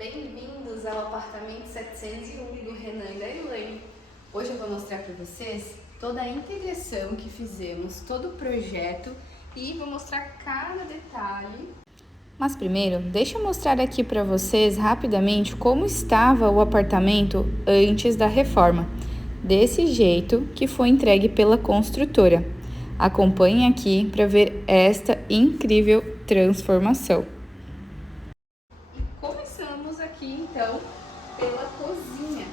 Bem-vindos ao apartamento 701 do Renan e da Elaine. Hoje eu vou mostrar para vocês toda a integração que fizemos, todo o projeto e vou mostrar cada detalhe. Mas primeiro, deixa eu mostrar aqui para vocês rapidamente como estava o apartamento antes da reforma, desse jeito que foi entregue pela construtora. Acompanhe aqui para ver esta incrível transformação. Começamos aqui então pela cozinha.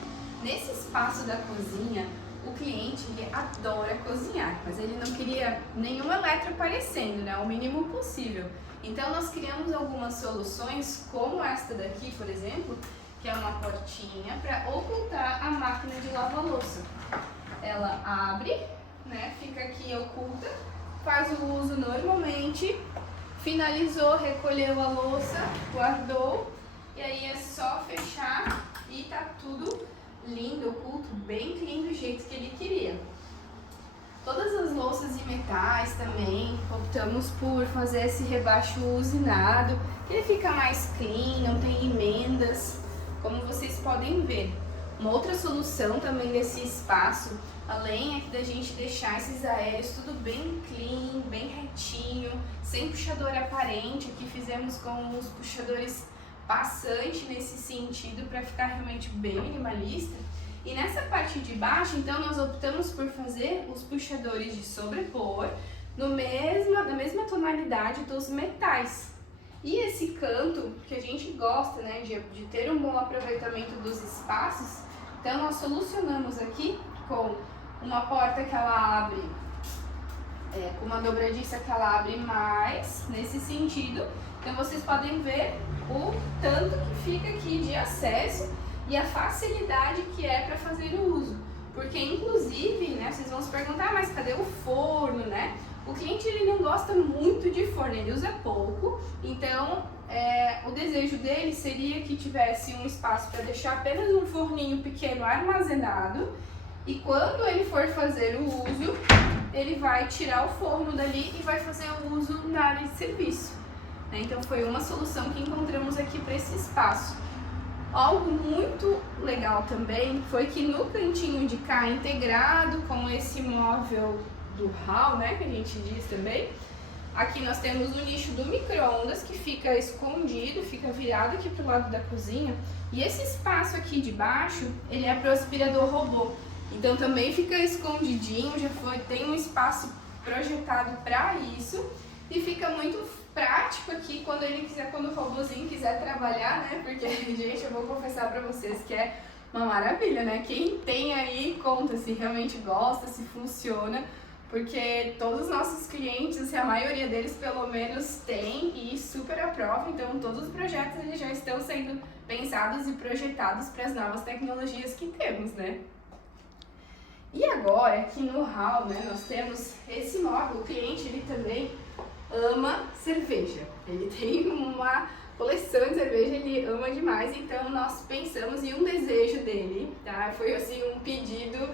Nesse espaço da cozinha, o cliente ele adora cozinhar, mas ele não queria nenhum eletro aparecendo, né? O mínimo possível. Então nós criamos algumas soluções, como esta daqui, por exemplo, que é uma portinha para ocultar a máquina de lavar louça. Ela abre, né? Fica aqui oculta, faz o uso normalmente, finalizou, recolheu a louça, guardou. E aí é só fechar e tá tudo lindo, oculto, bem clean do jeito que ele queria. Todas as louças e metais também, optamos por fazer esse rebaixo usinado, que ele fica mais clean, não tem emendas, como vocês podem ver. Uma outra solução também desse espaço, além da gente deixar esses aéreos tudo bem clean, bem retinho, sem puxador aparente, aqui fizemos com os puxadores passante nesse sentido para ficar realmente bem minimalista. E nessa parte de baixo, então, nós optamos por fazer os puxadores de sobrepor na mesma tonalidade dos metais. E esse canto, que a gente gosta, né, de ter um bom aproveitamento dos espaços, então nós solucionamos aqui com uma porta que ela abre, com uma dobradiça que ela abre mais, nesse sentido. Então vocês podem ver o tanto que fica aqui de acesso e a facilidade que é para fazer o uso. Porque inclusive, né, vocês vão se perguntar, mas cadê o forno, né? O cliente ele não gosta muito de forno, ele usa pouco, então o desejo dele seria que tivesse um espaço para deixar apenas um forninho pequeno armazenado, e quando ele for fazer o uso, ele vai tirar o forno dali e vai fazer o uso na área de serviço. Então foi uma solução que encontramos aqui para esse espaço. Algo muito legal também foi que no cantinho de cá, integrado com esse móvel do hall, né, que a gente diz também, aqui nós temos o nicho do micro-ondas que fica escondido, fica virado aqui pro lado da cozinha. E esse espaço aqui de baixo, ele é para o aspirador robô. Então também fica escondidinho, tem um espaço projetado para isso e fica muito prático aqui quando o robozinho quiser trabalhar, né? Porque, gente, eu vou confessar pra vocês que é uma maravilha, né? Quem tem aí, conta se realmente gosta, se funciona, porque todos os nossos clientes, a maioria deles pelo menos tem e super aprova, então todos os projetos eles já estão sendo pensados e projetados para as novas tecnologias que temos, né? E agora, aqui no hall, né, nós temos esse móvel. O cliente, ele também ama cerveja. Ele tem uma coleção de cerveja, ele ama demais, então nós pensamos em um desejo dele, tá? Foi assim um pedido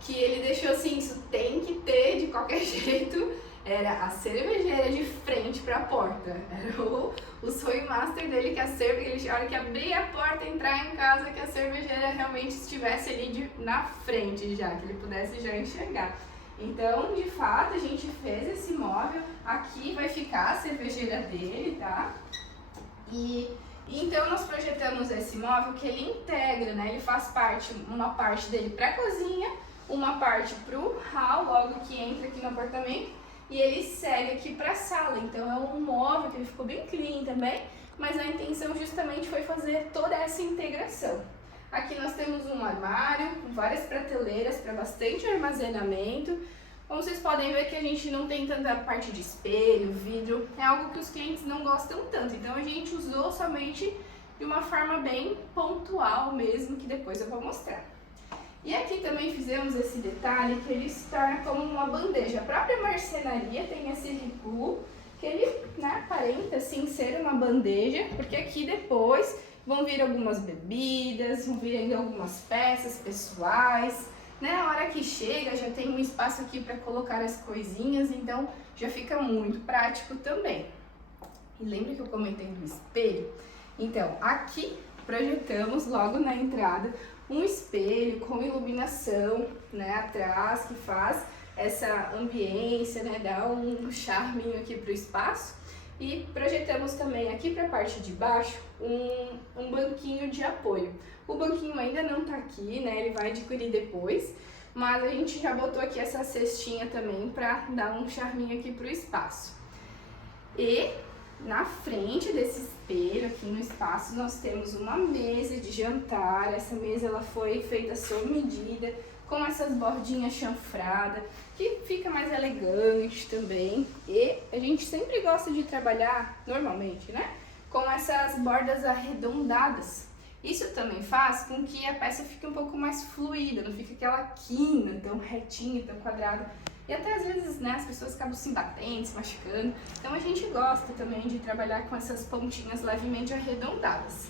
que ele deixou assim, isso tem que ter de qualquer jeito. Era a cervejeira de frente para a porta. Era o sonho master dele, que ele, a hora que abria a porta, entrar em casa, que a cervejeira realmente estivesse ali na frente já, que ele pudesse já enxergar. Então, de fato, a gente fez esse móvel. Aqui vai ficar a cervejeira dele, tá? E então nós projetamos esse móvel que ele integra, né? Ele faz uma parte dele para a cozinha, uma parte para o hall, logo que entra aqui no apartamento, e ele segue aqui para a sala. Então é um móvel que ele ficou bem clean também, mas a intenção justamente foi fazer toda essa integração. Aqui nós temos um armário com várias prateleiras para bastante armazenamento. Como vocês podem ver que a gente não tem tanta parte de espelho, vidro, é algo que os clientes não gostam tanto. Então a gente usou somente de uma forma bem pontual mesmo, que depois eu vou mostrar. E aqui também fizemos esse detalhe que ele se torna como uma bandeja. A própria marcenaria tem esse recuo que ele, né, aparenta assim ser uma bandeja, porque aqui depois vão vir algumas bebidas, vão vir ainda algumas peças pessoais, né? A hora que chega já tem um espaço aqui para colocar as coisinhas, então já fica muito prático também. E lembra que eu comentei do espelho? Então, aqui projetamos logo na entrada um espelho com iluminação, né, atrás, que faz essa ambiência, né, dá um charminho aqui para o espaço. E projetamos também aqui para a parte de baixo um banquinho de apoio. O banquinho ainda não tá aqui, né, ele vai adquirir depois, mas a gente já botou aqui essa cestinha também para dar um charminho aqui para o espaço. E na frente desse espelho, aqui no espaço, nós temos uma mesa de jantar. Essa mesa ela foi feita sob medida, com essas bordinhas chanfradas, que fica mais elegante também. E a gente sempre gosta de trabalhar, normalmente, né, com essas bordas arredondadas. Isso também faz com que a peça fique um pouco mais fluida, não fica aquela quina tão retinha, tão quadrada. E até às vezes, né, as pessoas acabam se batendo, se machucando. Então a gente gosta também de trabalhar com essas pontinhas levemente arredondadas.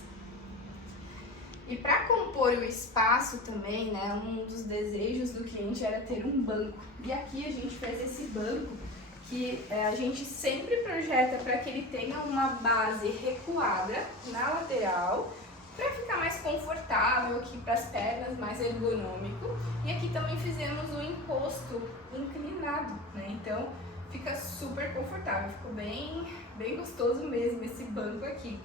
E para compor o espaço também, né, um dos desejos do cliente era ter um banco. E aqui a gente fez esse banco que a gente sempre projeta para que ele tenha uma base recuada na lateral, para ficar mais confortável aqui para as pernas, mais ergonômico. E aqui também fizemos o encosto inclinado, né? Então fica super confortável, ficou bem gostoso mesmo esse banco aqui.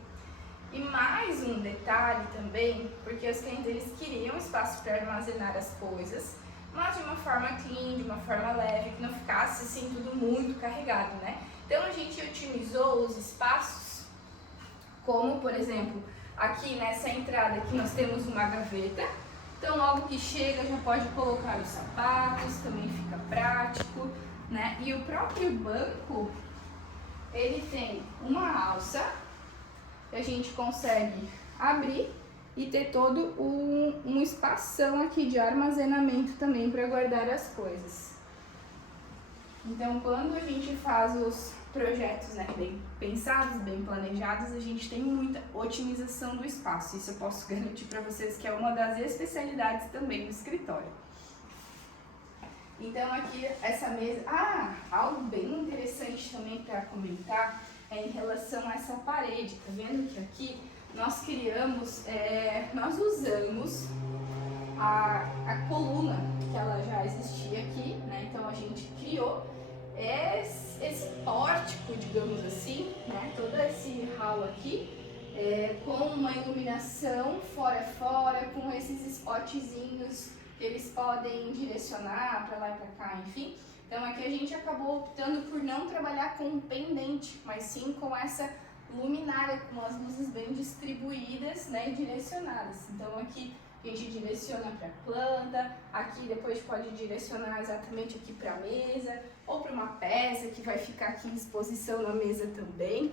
E mais um detalhe também, porque os clientes eles queriam espaço para armazenar as coisas, mas de uma forma clean, de uma forma leve, que não ficasse assim tudo muito carregado, né? Então a gente otimizou os espaços, como por exemplo, aqui nessa entrada aqui nós temos uma gaveta, então logo que chega já pode colocar os sapatos, também fica prático, né? E o próprio banco, ele tem uma alça, que a gente consegue abrir e ter todo um espação aqui de armazenamento também para guardar as coisas. Então quando a gente faz os projetos, né, bem pensados, bem planejados, a gente tem muita otimização do espaço. Isso eu posso garantir para vocês que é uma das especialidades também do escritório. Então aqui essa mesa... algo bem interessante também para comentar é em relação a essa parede. Tá vendo que aqui nós criamos, nós usamos a coluna que ela já existia aqui, né? Então a gente criou esse pórtico, digamos assim, né? Todo esse hall aqui, com uma iluminação fora, com esses spotzinhos que eles podem direcionar para lá e para cá, enfim. Então aqui a gente acabou optando por não trabalhar com um pendente, mas sim com essa luminária, com as luzes bem distribuídas, né, e direcionadas. Então aqui a gente direciona para a planta, aqui depois pode direcionar exatamente aqui para a mesa, ou para uma peça que vai ficar aqui em exposição na mesa também.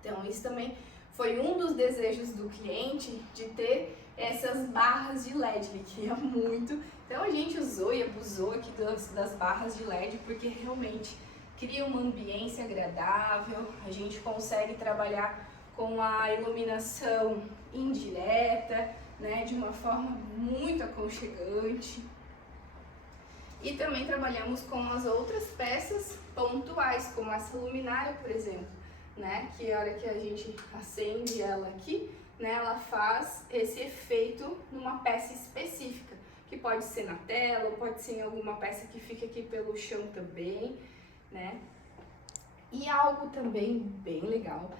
Então isso também foi um dos desejos do cliente, de ter essas barras de LED, ele queria muito. Então a gente usou e abusou aqui das barras de LED, porque realmente cria uma ambiência agradável, a gente consegue trabalhar com a iluminação indireta, né, de uma forma muito aconchegante. E também trabalhamos com as outras peças pontuais, como essa luminária, por exemplo, né, que a hora que a gente acende ela aqui, né, ela faz esse efeito numa peça específica, que pode ser na tela, ou pode ser em alguma peça que fica aqui pelo chão também, né. E algo também bem legal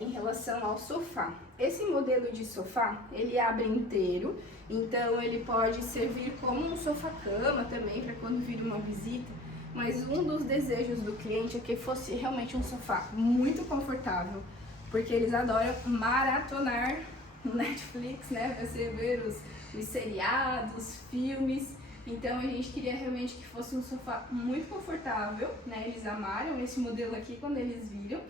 em relação ao sofá. Esse modelo de sofá, ele abre inteiro, então ele pode servir como um sofá-cama também, para quando vir uma visita. Mas um dos desejos do cliente é que fosse realmente um sofá muito confortável, porque eles adoram maratonar no Netflix, né? Você ver os seriados, filmes. Então a gente queria realmente que fosse um sofá muito confortável, né? Eles amaram esse modelo aqui quando eles viram.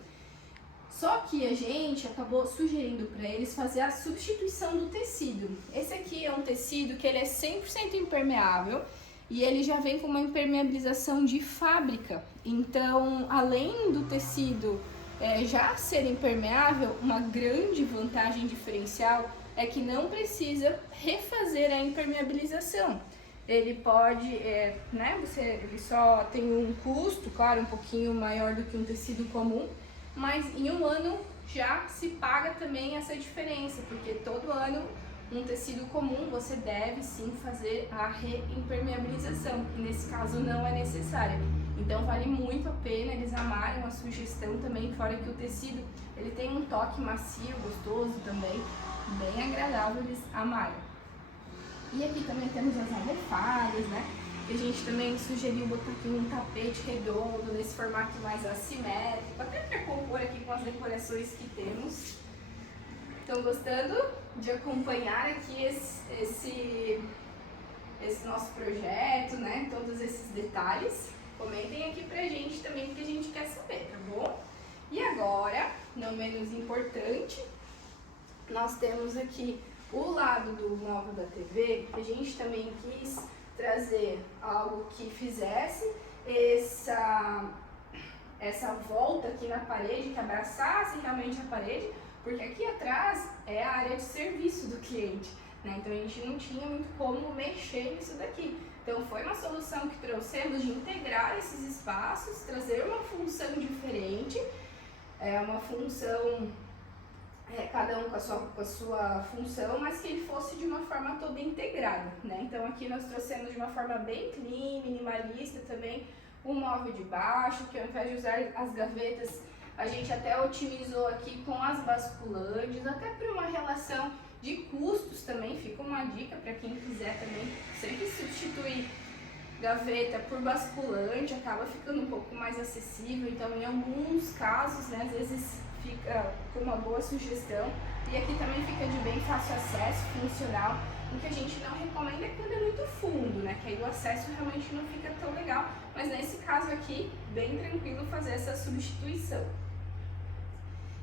Só que a gente acabou sugerindo para eles fazer a substituição do tecido. Esse aqui é um tecido que ele é 100% impermeável e ele já vem com uma impermeabilização de fábrica. Então, além do tecido já ser impermeável, uma grande vantagem diferencial é que não precisa refazer a impermeabilização. Ele pode, ele só tem um custo, claro, um pouquinho maior do que um tecido comum, mas em um ano já se paga também essa diferença, porque todo ano um tecido comum você deve sim fazer a reimpermeabilização, e nesse caso não é necessária. Então vale muito a pena, eles amaram a sugestão também, fora que o tecido ele tem um toque macio, gostoso também, bem agradável, eles amaram. E aqui também temos as almofadas, né? Que a gente também sugeriu botar aqui um tapete redondo, nesse formato mais assimétrico, até para compor aqui com as decorações que temos. Estão gostando de acompanhar aqui esse nosso projeto, né? Todos esses detalhes. Comentem aqui pra gente também, porque a gente quer saber, tá bom? E agora, não menos importante, nós temos aqui o lado do móvel da TV. A gente também quis trazer algo que fizesse essa volta aqui na parede, que abraçasse realmente a parede, porque aqui atrás é a área de serviço do cliente, né? Então a gente não tinha muito como mexer nisso daqui. Então foi uma solução que trouxemos de integrar esses espaços, trazer uma função diferente, uma função, cada um com a sua função, mas que ele fosse de uma forma toda integrada, né? Então aqui nós trouxemos de uma forma bem clean, minimalista também, o móvel de baixo, que ao invés de usar as gavetas, a gente até otimizou aqui com as basculantes, até por uma relação de custos também. Fica uma dica para quem quiser também sempre substituir gaveta por basculante, acaba ficando um pouco mais acessível. Então em alguns casos, né, às vezes fica com uma boa sugestão. E aqui também fica de bem fácil acesso, funcional. O que a gente não recomenda é quando é muito fundo, né, que aí o acesso realmente não fica tão legal. Mas nesse caso aqui, bem tranquilo fazer essa substituição.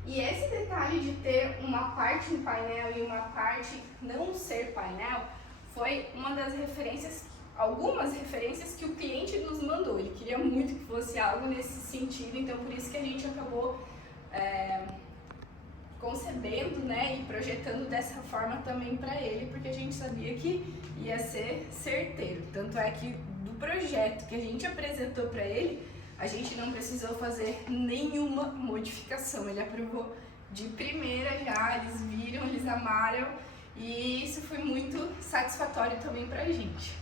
E esse detalhe de ter uma parte em painel e uma parte não ser painel foi uma das referências, algumas referências que o cliente nos mandou. Ele queria muito que fosse algo nesse sentido, então por isso que a gente acabou concebendo, né, e projetando dessa forma também para ele, porque a gente sabia que ia ser certeiro. Tanto é que do projeto que a gente apresentou para ele, a gente não precisou fazer nenhuma modificação, ele aprovou de primeira já, eles viram, eles amaram e isso foi muito satisfatório também pra gente.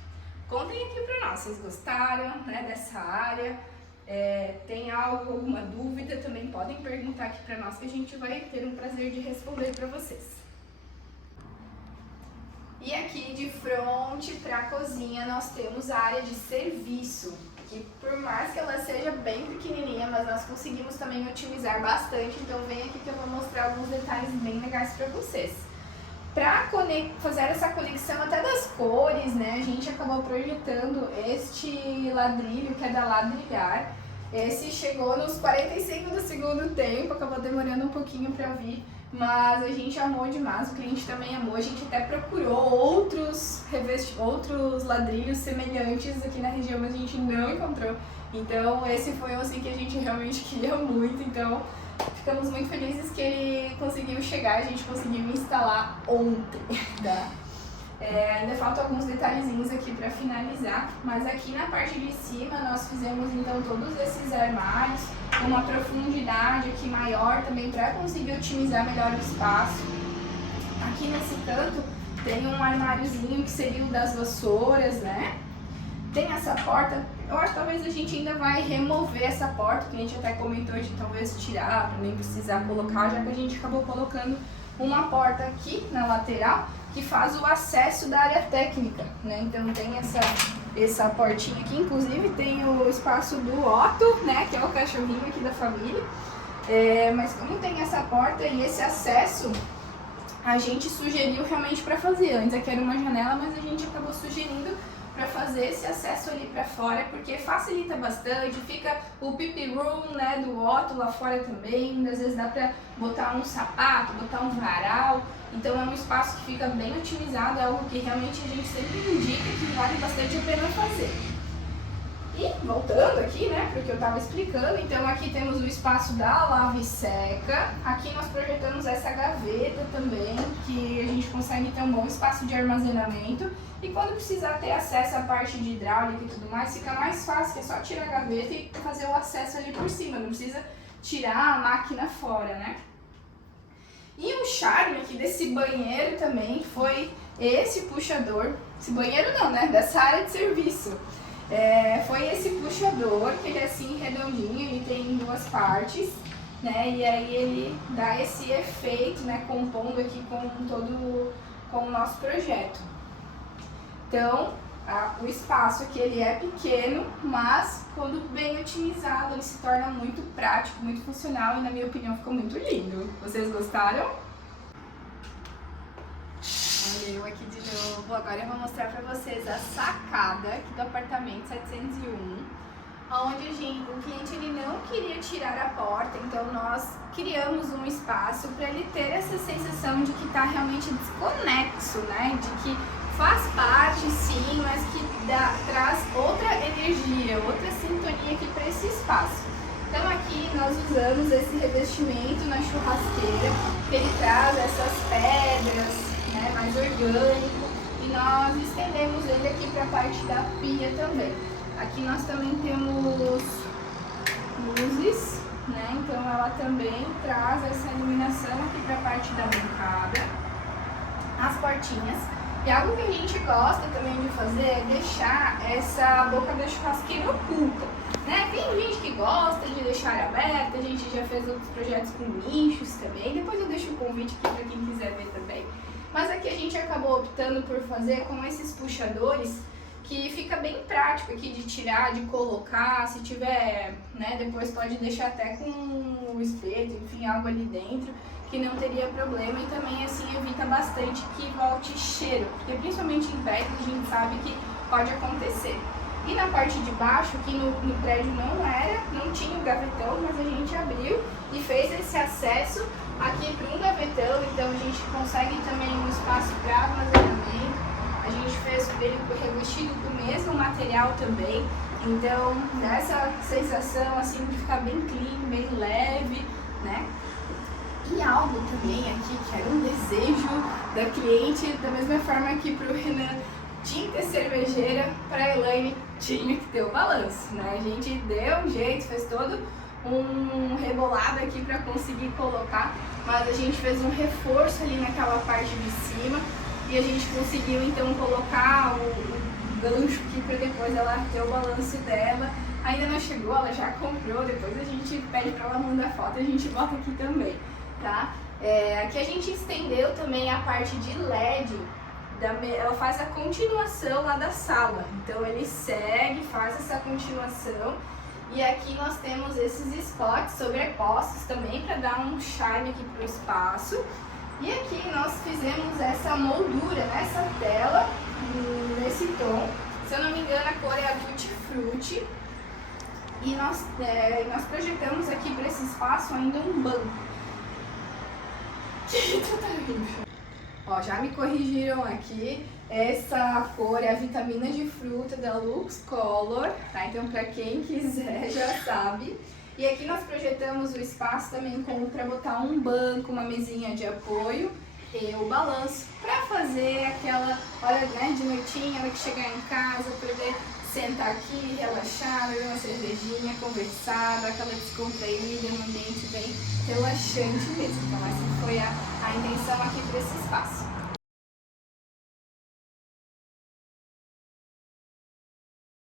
Contem aqui pra nós, vocês gostaram, né, dessa área? Tem alguma dúvida, também podem perguntar aqui pra nós que a gente vai ter um prazer de responder pra vocês. E aqui de frente para a cozinha nós temos a área de serviço, que por mais que ela seja bem pequenininha, mas nós conseguimos também otimizar bastante, então vem aqui que eu vou mostrar alguns detalhes bem legais para vocês. Para fazer essa conexão até das cores, né, a gente acabou projetando este ladrilho que é da Ladrilhar. Esse chegou nos 45 do segundo tempo, acabou demorando um pouquinho para vir. Mas a gente amou demais, o cliente também amou, a gente até procurou outros ladrilhos semelhantes aqui na região, mas a gente não encontrou. Então esse foi um assim que a gente realmente queria muito, então ficamos muito felizes que ele conseguiu chegar, a gente conseguiu instalar ontem, tá? Ainda faltam alguns detalhezinhos aqui para finalizar, mas aqui na parte de cima nós fizemos então todos esses armários com uma profundidade aqui maior também para conseguir otimizar melhor o espaço. Aqui nesse canto tem um armáriozinho que seria o das vassouras, né? Tem essa porta, eu acho que talvez a gente ainda vai remover essa porta, que a gente até comentou de talvez tirar para nem precisar colocar, já que a gente acabou colocando uma porta aqui na lateral que faz o acesso da área técnica, né? Então tem essa portinha aqui, inclusive tem o espaço do Otto, né? Que é o cachorrinho aqui da família. Mas como tem essa porta e esse acesso, a gente sugeriu realmente para fazer. Antes aqui era uma janela, mas a gente acabou sugerindo para fazer esse acesso ali para fora, porque facilita bastante, fica o pipi room, né, do Otto lá fora também, às vezes dá para botar um sapato, botar um varal, então é um espaço que fica bem otimizado, é algo que realmente a gente sempre indica que vale bastante a pena fazer. E voltando aqui, né, porque eu estava explicando, então aqui temos o espaço da lava e seca, aqui nós projetamos essa gaveta também, que a gente consegue ter um bom espaço de armazenamento, e quando precisar ter acesso à parte de hidráulica e tudo mais, fica mais fácil, que é só tirar a gaveta e fazer o acesso ali por cima, não precisa tirar a máquina fora, né. aqui desse banheiro também foi esse puxador. Esse banheiro não, né? Dessa área de serviço. Foi esse puxador, que ele é assim redondinho, ele tem duas partes, né? E aí ele dá esse efeito, né? Compondo aqui com o nosso projeto. Então, o espaço aqui ele é pequeno, mas quando bem otimizado ele se torna muito prático, muito funcional e na minha opinião ficou muito lindo. Vocês gostaram? Olha eu aqui de novo. Agora eu vou mostrar pra vocês a sacada aqui do apartamento 701, onde o cliente ele não queria tirar a porta, então nós criamos um espaço para ele ter essa sensação de que está realmente desconexo, né? De que faz parte sim, mas que traz outra energia, outra sintonia aqui para esse espaço. Então aqui nós usamos esse revestimento na churrasqueira, que ele traz essas pedras, né, mais orgânico, e nós estendemos ele aqui para a parte da pia também. Aqui nós também temos luzes, né? Então ela também traz essa iluminação aqui para a parte da bancada, as portinhas. E algo que a gente gosta também de fazer é deixar essa boca da churrasqueira oculta, né? Tem gente que gosta de deixar aberta, a gente já fez outros projetos com nichos também, depois eu deixo o convite aqui para quem quiser ver também. Mas aqui a gente acabou optando por fazer com esses puxadores, que fica bem prático aqui de tirar, de colocar, se tiver, né, depois pode deixar até com o espeto, enfim, algo ali dentro, que não teria problema, e também assim evita bastante que volte cheiro, porque principalmente em prédio a gente sabe que pode acontecer. E na parte de baixo, aqui no prédio não tinha o gavetão, mas a gente abriu e fez esse acesso aqui para um gavetão, então a gente consegue também um espaço para armazenamento. A gente fez ele revestido com o mesmo material também, então dá essa sensação assim de ficar bem clean, bem leve, né? E algo também aqui que era um desejo da cliente, da mesma forma que para o Renan tinha que ter cervejeira, para a Elaine tinha que ter o balanço, né? A gente deu um jeito, fez todo um rebolado aqui para conseguir colocar, mas a gente fez um reforço ali naquela parte de cima e a gente conseguiu então colocar o gancho aqui para depois ela ter o balanço dela. Ainda não chegou, ela já comprou, depois a gente pede para ela mandar foto e a gente bota aqui também, tá? Aqui a gente estendeu também a parte de LED, ela faz a continuação lá da sala, então ele segue, faz essa continuação. E aqui nós temos esses spots sobrepostos também para dar um charme aqui para o espaço. E aqui nós fizemos essa moldura nessa tela, nesse tom. Se eu não me engano a cor é a Tutti Frutti. E nós projetamos aqui para esse espaço ainda um banco. Que tu tá rindo? Ó, já me corrigiram aqui, essa cor é a vitamina de fruta da Lux Color, tá? Então pra quem quiser já sabe. E aqui nós projetamos o espaço também como para botar um banco, uma mesinha de apoio e o balanço, para fazer aquela hora, né, de noitinha, hora que chegar em casa, poder sentar aqui, relaxar, beber uma cervejinha, conversar, dar aquela descontraída, um ambiente bem relaxante mesmo. Então essa foi a intenção aqui para esse espaço.